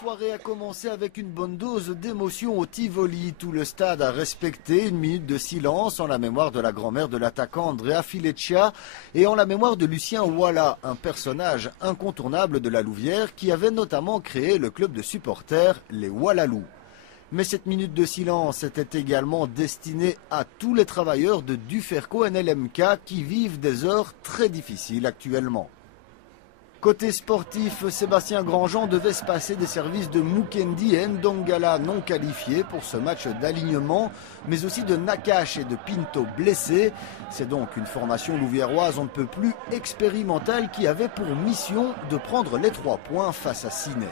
soirée a commencé avec une bonne dose d'émotion au Tivoli. Tout le stade a respecté une minute de silence en la mémoire de la grand-mère de l'attaquant Andrea Fileccia et en la mémoire de Lucien Walla, un personnage incontournable de la Louvière qui avait notamment créé le club de supporters, les Wallalous. Mais cette minute de silence était également destinée à tous les travailleurs de Duferco NLMK qui vivent des heures très difficiles actuellement. Côté sportif, Sébastien Grandjean devait se passer des services de Mukendi et Ndongala non qualifiés pour ce match d'alignement, mais aussi de Nakache et de Pinto blessés. C'est donc une formation louviéroise on ne peut plus expérimentale qui avait pour mission de prendre les 3 points face à Ciney.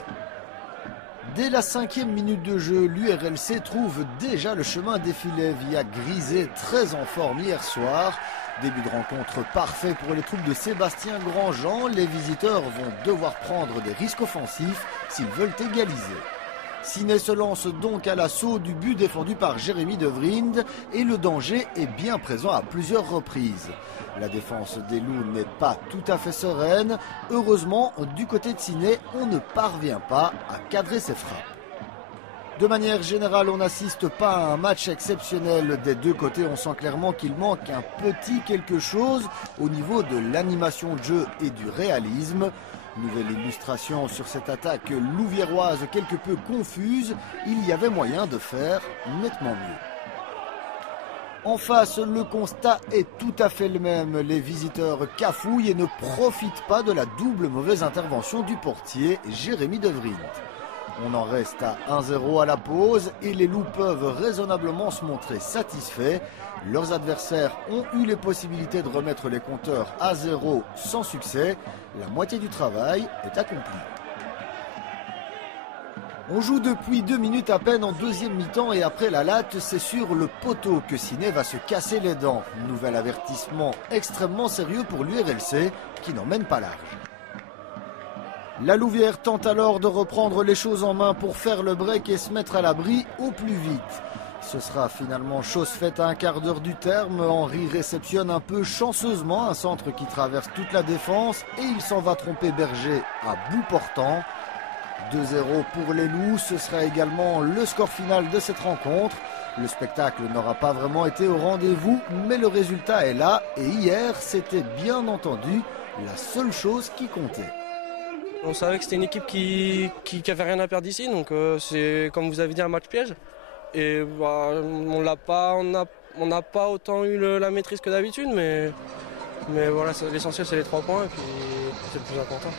Dès la 5e minute de jeu, l'URLC trouve déjà le chemin défilé via Grisé, très en forme hier soir. Début de rencontre parfait pour les troupes de Sébastien Grandjean. Les visiteurs vont devoir prendre des risques offensifs s'ils veulent égaliser. Ciney se lance donc à l'assaut du but défendu par Jérémy De Vriend et le danger est bien présent à plusieurs reprises. La défense des Loups n'est pas tout à fait sereine. Heureusement, du côté de Ciney, on ne parvient pas à cadrer ses frappes. De manière générale, on n'assiste pas à un match exceptionnel des deux côtés. On sent clairement qu'il manque un petit quelque chose au niveau de l'animation de jeu et du réalisme. Nouvelle illustration sur cette attaque louviéroise quelque peu confuse. Il y avait moyen de faire nettement mieux. En face, le constat est tout à fait le même. Les visiteurs cafouillent et ne profitent pas de la double mauvaise intervention du portier Jérémy De Vriend. On en reste à 1-0 à la pause et les Loups peuvent raisonnablement se montrer satisfaits. Leurs adversaires ont eu les possibilités de remettre les compteurs à 0 sans succès. La moitié du travail est accomplie. On joue depuis 2 minutes à peine en deuxième mi-temps et après la latte, c'est sur le poteau que Ciney va se casser les dents. Nouvel avertissement extrêmement sérieux pour l'URLC qui n'emmène pas large. La Louvière tente alors de reprendre les choses en main pour faire le break et se mettre à l'abri au plus vite. Ce sera finalement chose faite à un quart d'heure du terme. Henry réceptionne un peu chanceusement un centre qui traverse toute la défense et il s'en va tromper Berger à bout portant. 2-0 pour les Loups, ce sera également le score final de cette rencontre. Le spectacle n'aura pas vraiment été au rendez-vous, mais le résultat est là et hier, c'était bien entendu la seule chose qui comptait. On savait que c'était une équipe qui avait rien à perdre ici, donc c'est comme vous avez dit un match piège. Et bah, on n'a pas autant eu la maîtrise que d'habitude, mais voilà, l'essentiel c'est les 3 points et puis c'est le plus important.